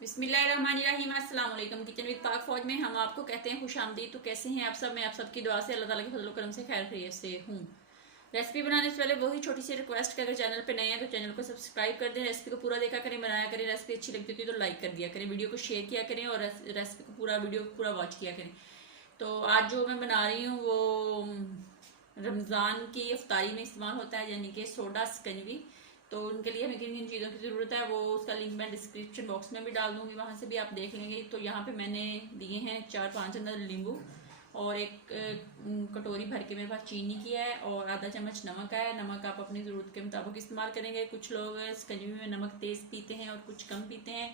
बिस्मिल्लाहिर्रहमानिर्रहीम। अस्सलाम वालेकुम। किचन विद पाक फौज में हम आपको कहते हैं खुशामदीद। तो कैसे हैं आप सब? मैं आप सबकी दुआ से अल्लाह ताला के फजल करम से खैर खैरियत से हूँ। रेसिपी बनाने से पहले वही छोटी सी रिक्वेस्ट है, अगर चैनल पे नए हैं तो चैनल को सब्सक्राइब कर दें, रेसिपी को पूरा देखा करें, बनाया करें। रेसिपी अच्छी लगती है तो लाइक कर दिया करें, वीडियो को शेयर किया करें और रेसिपी को वीडियो वॉच किया करें। तो आज जो मैं बना रही हूँ वो रमज़ान की इफ्तारी में इस्तेमाल होता है, यानी कि सोडा स्कंजवी। तो उनके लिए हमें किन किन चीज़ों की ज़रूरत है वो उसका लिंक मैं डिस्क्रिप्शन बॉक्स में भी डाल दूंगी, वहाँ से भी आप देख लेंगे। तो यहाँ पे मैंने दिए हैं 4-5 अंदर नींबू और एक कटोरी भर के मेरे पास चीनी की है और आधा चम्मच नमक है। नमक आप अपनी ज़रूरत के मुताबिक इस्तेमाल करेंगे। कुछ लोग स्कंजवी में नमक तेज़ पीते हैं और कुछ कम पीते हैं,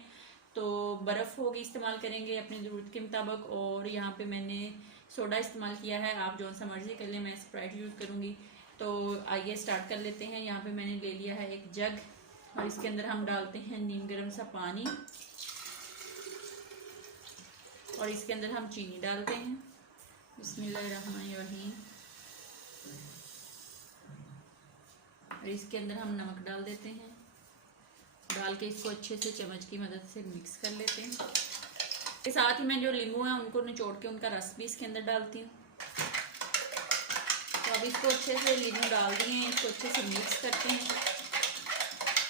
तो बर्फ़ होगी इस्तेमाल करेंगे अपनी ज़रूरत के मुताबिक। और यहाँ पे मैंने सोडा इस्तेमाल किया है, आप जो सा मर्ज़ी कर लें, मैं स्प्राइट यूज़ करूँगी। तो आइए स्टार्ट कर लेते हैं। यहाँ पे मैंने ले लिया है एक जग और इसके अंदर हम डालते हैं नीम गर्म सा पानी और इसके अंदर हम चीनी डालते हैं। बिस्मिल्लाहिर्रहमानिर्रहीम। और इसके अंदर हम नमक डाल देते हैं। डाल के इसको अच्छे से चम्मच की मदद से मिक्स कर लेते हैं। इसके साथ ही मैं जो नींबू है उनको निचोड़ के उनका रस भी इसके अंदर डालती हूँ। तो अब इसको अच्छे से नींबू डाल दिए हैं, इसको अच्छे से मिक्स करते हैं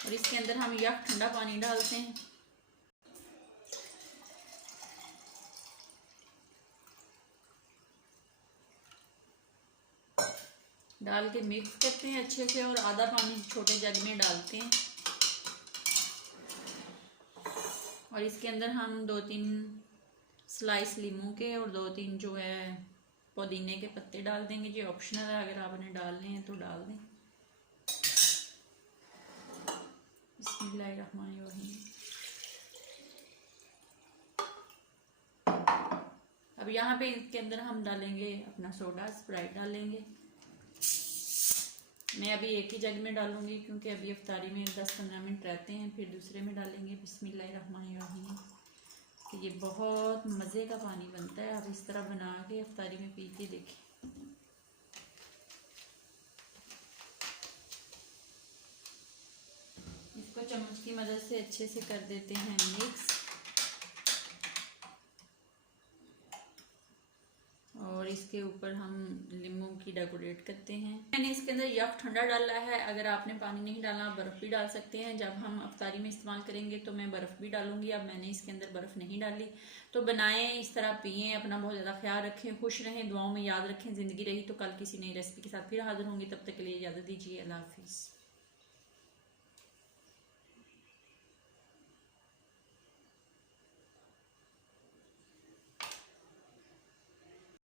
और इसके अंदर हम यह ठंडा पानी डालते हैं। डाल के मिक्स करते हैं अच्छे से और आधा पानी छोटे जग में डालते हैं और इसके अंदर हम 2-3 स्लाइस लीमू के और 2-3 जो है पुदीने के पत्ते डाल देंगे। ये ऑप्शनल है, अगर आपने डालने हैं तो डाल दें। बिस्मिल्लाहिर्रहमानिर्रहीम। अब यहाँ पे इसके अंदर हम डालेंगे अपना सोडा स्प्राइट डालेंगे। मैं अभी एक ही जग में डालूंगी क्योंकि अभी इफ्तारी में 10-15 मिनट रहते हैं, फिर दूसरे में डालेंगे। बिस्मिल्लाहिर्रहमानिर्रहीम। तो ये बहुत मज़े का पानी बनता है, आप इस तरह बना के इफ्तारी में पी के देखें। इसको चम्मच की मदद से अच्छे से कर देते हैं मिक्स और इसके ऊपर हम नींबू की डेकोरेट करते हैं। मैंने इसके अंदर यक ठंडा डाला है, अगर आपने पानी नहीं डालना बर्फ़ भी डाल सकते हैं। जब हम इफ्तारी में इस्तेमाल करेंगे तो मैं बर्फ़ भी डालूंगी, अब मैंने इसके अंदर बर्फ़ नहीं डाली। तो बनाएं, इस तरह पिएं, अपना बहुत ज़्यादा ख्याल रखें, खुश रहें, दुआओं में याद रखें। ज़िंदगी रही तो कल किसी नई रेसिपी के साथ फिर हाजिर होंगी। तब तक के लिए इजाज़त दीजिए। अल्लाह हाफिज़।